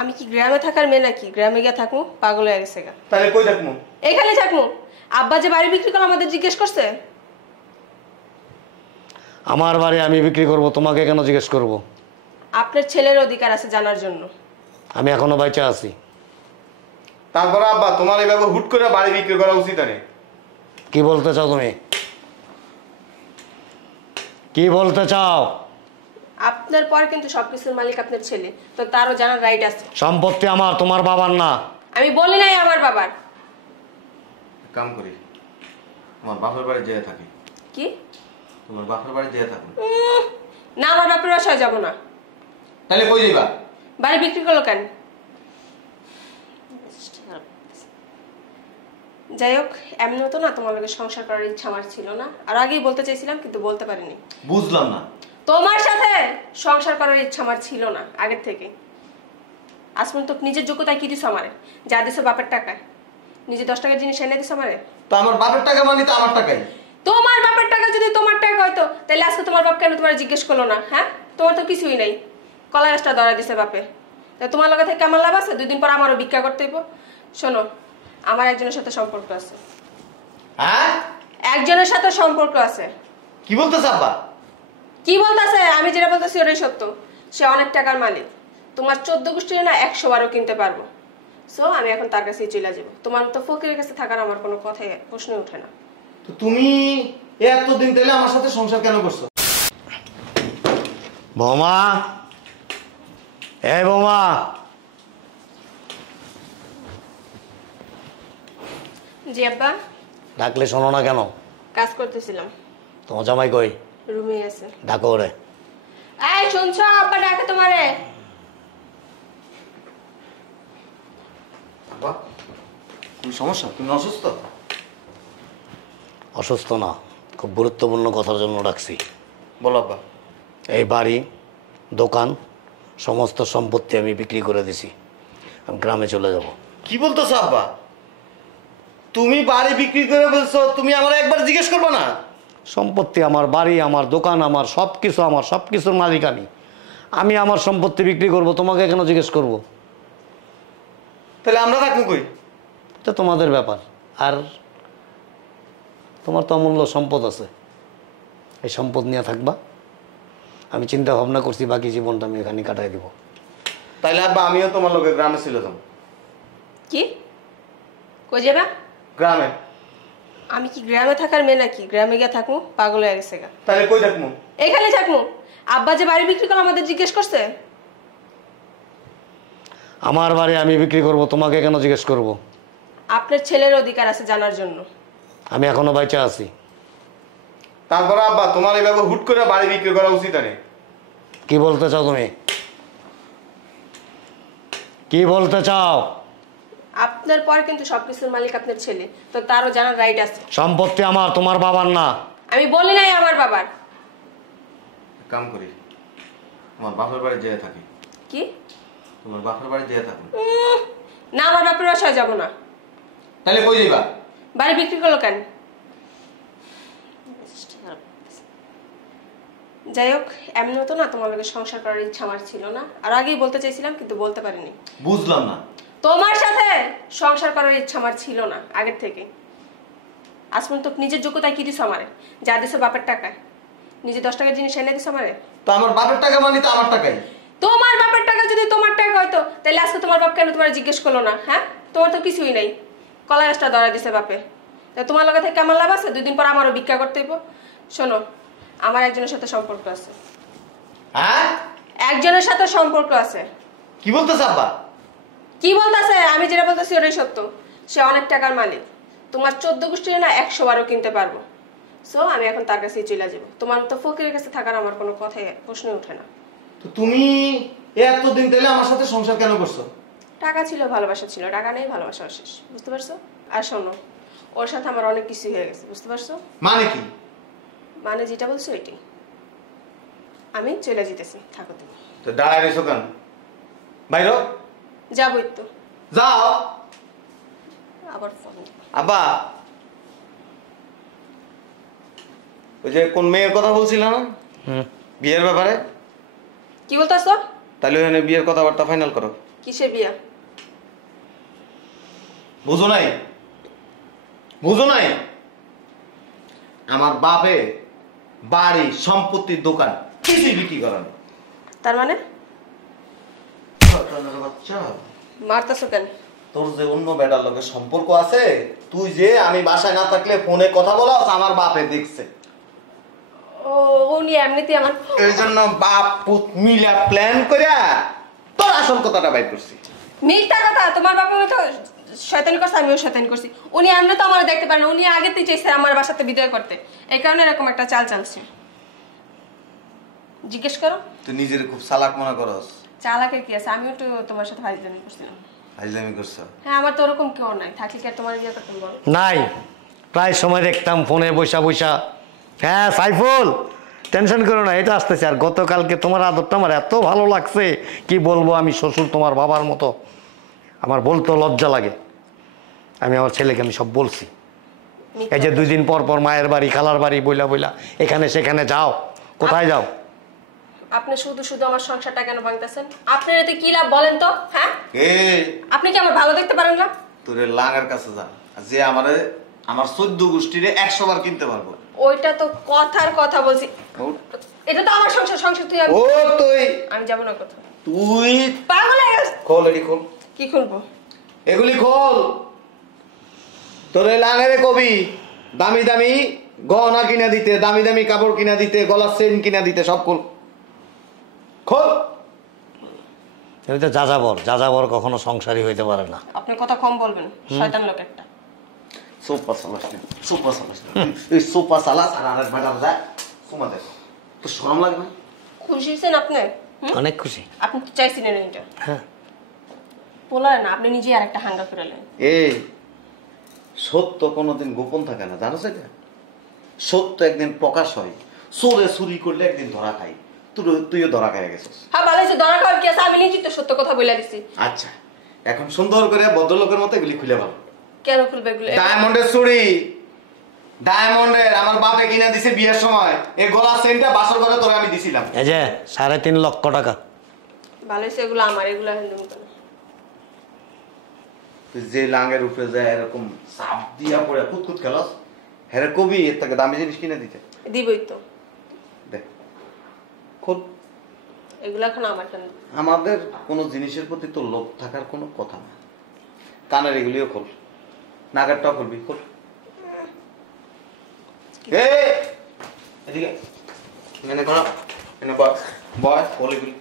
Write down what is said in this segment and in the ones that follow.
আমি কি গ্রামে থাকার মেয়ে নাকি? গ্রামে গিয়ে থাকবো? পাগল হয়ে গেছে গা। তাহলে কই থাকবো? এখানে থাকবো। আব্বা যে বাড়ি বিক্রি করে আমাদের জিজ্ঞেস করছে। আমার বাড়ি আমি বিক্রি করব, তোমাকে কেন জিজ্ঞেস করব? আপনার ছেলের অধিকার আছে জানার জন্য। আমি এখনো বাইচা আছি। তারপর আব্বা তোমার এইভাবে হুট করে বাড়ি বিক্রি করা উচিত না। কি বলতে চাও তুমি? কি বলতে চাও? আপনার পর কিন্তু সবকিছুর মালিক আপনার ছেলে, তো তারও জানার রাইট আছে। সম্পত্তি আমার, তোমার বাবার না। আমি বলি নাই আমার বাবার। কাম করি, আমার বাপের বাড়ি যেয়ে থাকি। কি? তোমার বাপের বাড়ি যেয়ে থাকো। না, আমার বাপের বাসায় যাবো না। তাহলে কই যাইবা? বাড়ি বিক্রি করলো কেন? যাই হোক, এমনিও তো না তোমার লোকের সংসার করার ইচ্ছা আমার ছিল না, আর আগেই বলতে চাইছিলাম কিন্তু বলতে পারিনি। বুঝলাম না। তোমার সাথে সংসার করার ইচ্ছা আমার ছিল না আগের থেকে। আজ পর্যন্ত নিজের যোগ্যতায় কি দিছো আমারে? যা দিছো বাপের টাকায়। নিজে 10 টাকার জিনিস এনে দিছো আমারে। তো আমার বাপের টাকা মানে তো আমার টাকাই। তোমার বাপের টাকা যদি তোমার টাকা হয়তো, তাহলে আজকে তোমার বাপ কেন তোমার জিজ্ঞেস করলো না? হ্যাঁ, তোমার তো কিছুই নেই, কলা গাছটা ধরা দিছে বাপে। তা তোমার লগে থেকে কেমন লাভ আছে? 2 দিন পর আমারও ভিক্ষা করতে হইব। শোনো, আমার একজনের সাথে সম্পর্ক আছে। হ্যাঁ, একজনের সাথে সম্পর্ক আছে। কি বলতেছ আব্বা? কি বলতেছে? আমি যেটা বলতেছি ওটাই সত্য। সে অনেক টাকার মালিক, তোমার 14 গোষ্ঠীর না 100 বারও কিনতে পারবো। সো আমি এখন তার কাছেই চলে যাবো। তোমার তো ফকিরের কাছে থাকার আমার কোনো কথাই প্রশ্নই ওঠে না। তো তুমি এতদিন তাহলে আমার সাথে সংসার কেন করছো? বৌমা, এই বৌমা। জি আব্বা। ডাকলে শোনো না কেন? কাজ করতেছিলাম। তোমার জামাই কই? রুমে আছে। ডাকো ওরে। এই শুনছো, আব্বা ডাকে তোমারে। আব্বা, কোনো সমস্যা? তুমি অসুস্থ? অসুস্থ না, খুব গুরুত্বপূর্ণ কথার জন্য ডাকছি। বলো আব্বা। এই বাড়ি, দোকান, সমস্ত সম্পত্তি আমি বিক্রি করে দিছি। আমি গ্রামে চলে যাব। কি বলতেছো আব্বা? তুমি বাড়ি বিক্রি করে বলছো, তুমি আমার একবার জিজ্ঞেস করবে না? সম্পত্তি আমার, বাড়ি আমার, দোকান আমার, সব কিছু আমার, সব কিছুর মালিক আমি। আমি আমার সম্পত্তি বিক্রি করব, তোমাকে কেন জিজ্ঞেস করব? তাহলে আমরা থাকবো কই? এটা তোমাদের ব্যাপার। আর তোমার তো অমূল্য সম্পদ আছে, এই সম্পদ নিয়ে থাকবা। আমি চিন্তা ভাবনা করছি বাকি জীবনটা আমি এখানে কাটাই দেব। তাইলে আব্বা আমিও তোমার লোকে গ্রামে ছিল যাব। কি? কই যাবা? গ্রামে। আমি কি গ্রামে থাকার মেয়ে নাকি? গ্রামে গিয়ে থাকবো? পাগল হয়ে গেছে গা। তাহলে কই থাকবো? এখানে থাকবো। আব্বা যে বাড়ি বিক্রি করে আমাদের জিজ্ঞেস করছে। আমার বাড়ি আমি বিক্রি করব, তোমাকে কেন জিজ্ঞেস করব? আপনার ছেলের অধিকার আছে জানার জন্য। আমি এখনো বাইচা আছি। তারপর আব্বা তোমার এইভাবে হুট করে বাড়ি বিক্রি করা উচিত না। কি বলতে চাও তুমি? কি বলতে চাও? আপনার পর কিন্তু সবকিছুর মালিক আপনার ছেলে, তো তারও জানার রাইট আছে। সম্পত্তি আমার, তোমার বাবার না। আমি বলি নাই আমার বাবার। কাম করি, আমার বাপের বাড়ি যেয়ে থাকি। কি? তোমার বাপের বাড়ি যেয়ে থাকো। না, আমার বাপের বাসায় যাবো না। তাহলে কই যাইবা? বাড়ি বিক্রি করলো কেন? যাই হোক, এমনিও তো না তোমার লোকের সংসার করার ইচ্ছা আমার ছিল না, আর আগেই বলতে চাইছিলাম কিন্তু বলতে পারিনি। বুঝলাম না। তোমার সাথে সংসার করার ইচ্ছা আমার ছিল না আগের থেকে। আজ পর্যন্ত নিজের যোগ্যতায় কি দিছো আমারে? যা দিছো বাপের টাকায়। নিজে 10 টাকার জিনিস এনে দিছো আমারে। তো আমার বাপের টাকা মানে তো আমার টাকাই। তোমার বাপের টাকা যদি তোমার টাকা হয়তো, তাহলে আজকে তোমার বাপ কেন তোমার জিজ্ঞেস করলো না? হ্যাঁ, তোমার তো কিছুই নেই, কলা গাছটা ধরা দিছে বাপে। তা তোমার লগে থেকে কেমন লাভ আছে? 2 দিন পর আমারও ভিক্ষা করতে হইব। শোনো, আমার একজনের সাথে সম্পর্ক আছে। হ্যাঁ, একজনের সাথে সম্পর্ক আছে। কি বলতেছ আব্বা? কি বলতেছে? আমি যেটা বলতেছি ওটাই সত্য। সে অনেক টাকার মালিক, তোমার 14 গোষ্ঠীর না 100 বারও কিনতে পারবো। সো আমি এখন তার কাছেই চলে যাবো। তোমার তো ফকিরের কাছে থাকার আমার কোনো কথাই প্রশ্নই ওঠে না। তো তুমি এতদিন তাহলে আমার সাথে সংসার কেন করছো? টাকা ছিল, ভালোবাসা ছিল। টাকা নেই, ভালোবাসা শেষ। বুঝতে পারছো? আর শোনো, ওর সাথে আমার অনেক কিছু হয়ে গেছে। বুঝতে পারছো? মানে কি? মানে যেটা বলছো এটাই। আমি চলে যেতেছি, থাকো তুমি। তো দাঁড়ায় রয়েছো কেন? বাইরো। যাবোই তো। যাও। আবার ফোন। আব্বা, ওই যে কোন মেয়ের কথা বলছিল না, বিয়ের ব্যাপারে? কি বলতেছো? তাহলে ওখানে বিয়ের কথাবার্তা ফাইনাল করো। কিসের বিয়া? বুঝো নাই? বুঝো নাই? আমার বাপে বাড়ি সম্পত্তির দোকান কিছুই বিক্রি করেন। তার মানে বাচ্চা মারতেছো কেন? তোর যে অন্য বেটার লোকের সম্পর্ক আছে, তুই যে আমি বাসায় না থাকলে ফোনে কথা বলাস, আমার বাপে দেখছে। ও উনি এমনিতেই আমার এই জন্য বাপ পুত মিলা প্ল্যান করে তোর আসল কথাটা বাইর করছি। মিথ্যা কথা। তোমার বাবা তো শয়তানি করছে, আমিও শয়তানি করছি। উনি এমনি তো আমার দেখতে পারেন, উনি আগে থেকে চাইছে আমার বাসাতে বিদায় করতে, এই কারণে এরকম একটা চাল চালছে। জিজ্ঞেস করো। তুই নিজের খুব চালাক মনে করস। চালাকের কি আছে? আমিও তো তোমার সাথে ফাইজলামি করছিলাম। ফাইজলামি করছ? হ্যাঁ, আমার তো ওরকম কেউ নাই, থাকলে কি আর তোমার ইয়ে করতাম বল? নাই, প্রায় সময় দেখতাম ফোনে বৈশা বৈশা। হ্যাঁ সাইফুল, টেনশন করো না, এটা আসতেছে। আর গতকালকে তোমার আদরটা আমার এত ভালো লাগছে, কি বলবো। আমি শ্বশুর তোমার বাবার মতো, আমার বলতেও লজ্জা লাগে। আমি আমার ছেলেকে আমি সব বলছি। এই যে 2 দিন পর পর মায়ের বাড়ি খালার বাড়ি বইলা বইলা এখানে সেখানে যাও, কোথায় যাও? আপনি শুধু শুধু আমার সংসারটা কেন ভাঙতেছেন? আপনার এতে কি লাভ বলেন তো? হ্যাঁ, আপনি কি আমার ভালো দেখতে পারেন না? তোরে লাঙের কাছে যা, যে আমারে আমার 14 গোষ্ঠীরে 100 বার কিনতে পারবো। ওইটা তো কথার কথা বলছি, এটা তো আমার সংসার। সংসার তুই ও তুই আমি যাবো না কোথাও। তুই পাগল হয়ে গেছ? খোল এডি খোল। কি খুলবো? এগুলি খোল। তোরে লাঙেরে কবি দামি দামি গহনা কিনা দিতে, দামি দামি কাপড় কিনা দিতে, গলার চেইন কিনা দিতে, সব খোল খোল। তুমি তো যাযাবর কখনো সংসারী হইতে পারে না। আপনি কথা কম বলবেন, শয়তান লোক একটা। সোপা চালাস না, সোপা চালাস না, এই সোপা চালাস আর আরেক বেটার যায় সোমা দেখ। তো শরম লাগে না? খুশি হয়েছেন আপনি? অনেক খুশি। আপনি তো চাইছিলেন এটা। হ্যাঁ, বলার না, আপনি নিজেই আরেকটা হাঙ্গা ফেরালেন। এই সত্য কোনোদিন গোপন থাকে না, জানো সেটা? সত্য একদিন প্রকাশ হয়। চোরে চুরি করলে একদিন ধরা খাই। তুইও ধরা খাই গেছিস। হ্যাঁ, ভালো হয়েছে। ধরা খাওয়ার কি আছে? আমি নিজেই তো সত্য কথা বলে দিছি। আচ্ছা, এখন সুন্দর করে ভদ্রলোকের মতো এগুলি খুলে ভালো। কেন খুলবে এগুলো? ডায়মন্ডের চুড়ি, ডায়মন্ডের আমার বাপে কিনা দিছে বিয়ের সময়। এই গলার চেইনটা বাসর ঘরে তোরে আমি দিছিলাম। এই যে 3.5 লক্ষ টাকা। ভালো হয়েছে, এগুলো আমার, এগুলো হ্যান্ডেল করে। তুই যে লাঙের উপরে যায় এরকম চাপ দিয়া পড়ে কুতকুত খেলাস, হ্যাঁ কবি এর থেকে দামি জিনিস কিনে দিতে দিবই তো। দেখ খোল। এগুলো এখন আমার কেন? আমাদের কোনো জিনিসের প্রতি তো লোভ থাকার কোনো কথা না। কানের এগুলিও খোল, নাকেরটাও খুলবি, খোল। এদিকে মেনে করো, মেনে বয় বয়, খোল এগুলি।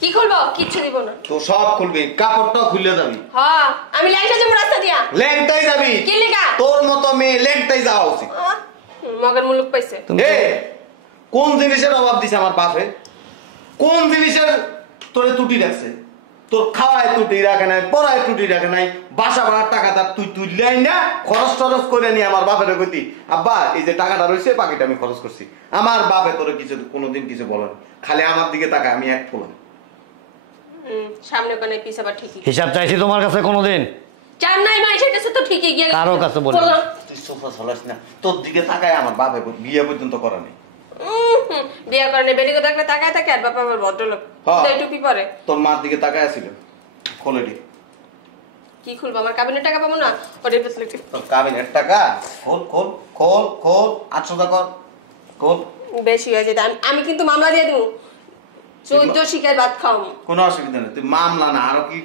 কি খুলবো? কিচ্ছু দিব না। তো সব খুলবি, কাপড়টাও খুলে যাবি। হ্যাঁ, আমি ল্যাংটা যাবো রাস্তা দিয়া। ল্যাংটাই যাবি? কি লেগা? তোর মতো মেয়ে ল্যাংটাই যাওয়া উচিত। মগের মুলুক পাইছে। কোন জিনিসের অভাব দিছে আমার বাপে? কোন জিনিসের তোরে ত্রুটি রাখছে? তোর খাওয়ায় ত্রুটি রাখে নাই, পড়ায় ত্রুটি রাখে নাই, বাসা ভাড়ার টাকা তার তুই তুললাই না, খরচ টরচ করে নি আমার বাপের কইতি আব্বা এই যে টাকাটা রয়েছে বাকিটা আমি খরচ করছি। আমার বাপে তোরে কিছু কোনোদিন কিছু বলেন, খালি আমার দিকে তাকায়, আমি এক বলেন। সামনে কোনে পিছে আবার ঠিকই। হিসাব চাইছি তোমার কাছে কোনোদিন? চার নাই মাই সেটাছে তো ঠিকই গিয়ে কারো কাছে বলি না। তুই সোফা চলাস না, তোর দিকে তাকায় আমার বাপে বিয়ে পর্যন্ত করা নেই। বিয়ে করে বেরিয়ে দেখলে তাকায় থাকে, আর বাবা আবার ভদ্রলোক টুপি পরে। তোর মার দিকে তাকায় আছিল। খোলেডি কি খুলবো? আমার কাবিনের টাকা পাবো না? ওরে বেশ লিখে তোর কাবিনের টাকা খোল খোল খোল খোল 800 টাকা খোল। বেশি হয়ে যেত। আমি কিন্তু মামলা দিয়ে দেবো, 14 শিকার ভাত খাও। কোনো অসুবিধা নেই, তুই মামলা না আরো কি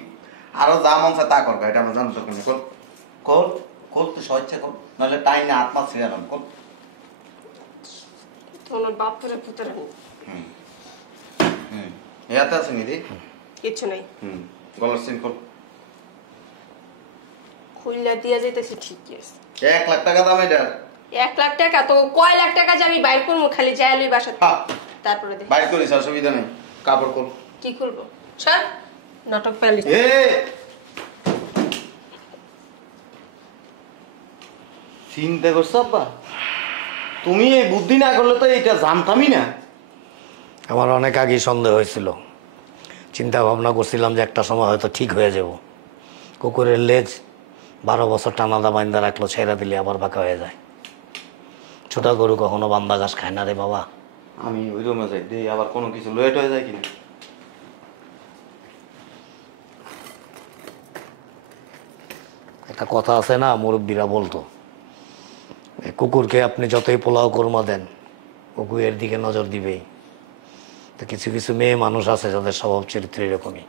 আরো যা মন চায় তা করবা, এটা আমার জানতো কিনা। খোল খোল খোল, তুই স্বেচ্ছা খোল, নাহলে টাই না আত্মা ছেড়ে এলাম। খোল। তোমার বাপ করে পুতরে ইয়াতে আছে নিদি কিছু নেই। গলার চেইন খোল। খুললা দিয়া যাইতেছে ঠিকই আছে। 1 লাখ টাকা দাম এটা। 1 লাখ টাকা তো কয় লাখ টাকা যে আমি বাইর করবো? খালি যাই লই বাসা, তারপরে দেখ বাইর করিস, অসুবিধা নেই। কাপড় খোল। কি খুলবো? সর নাটক পালি। চিন্তা করছো আব্বা? তুমি এই বুদ্ধি না করলে তো এইটা জানতামই না। আমার অনেক আগেই সন্দেহ হয়েছিল, চিন্তা ভাবনা করছিলাম যে একটা সময় হয়তো ঠিক হয়ে যাব। কুকুরের লেজ 12 বছর টানাদা বান্দা রাখলো, ছেড়ে দিলে আবার বাঁকা হয়ে যায়। ছোট গরু কখনো বান্দা ঘাস খায় না রে বাবা। আমি ওই রুমে যাই, দেই আবার কোনো কিছু লেট হয়ে যায় কিনা। একটা কথা আছে না, মুরব্বীরা বলতো, এই কুকুরকে আপনি যতই পোলাও কোরমা দেন কুকুরের দিকে নজর দিবেই। তো কিছু কিছু মেয়ে মানুষ আছে যাদের স্বভাব চরিত্র এরকমই।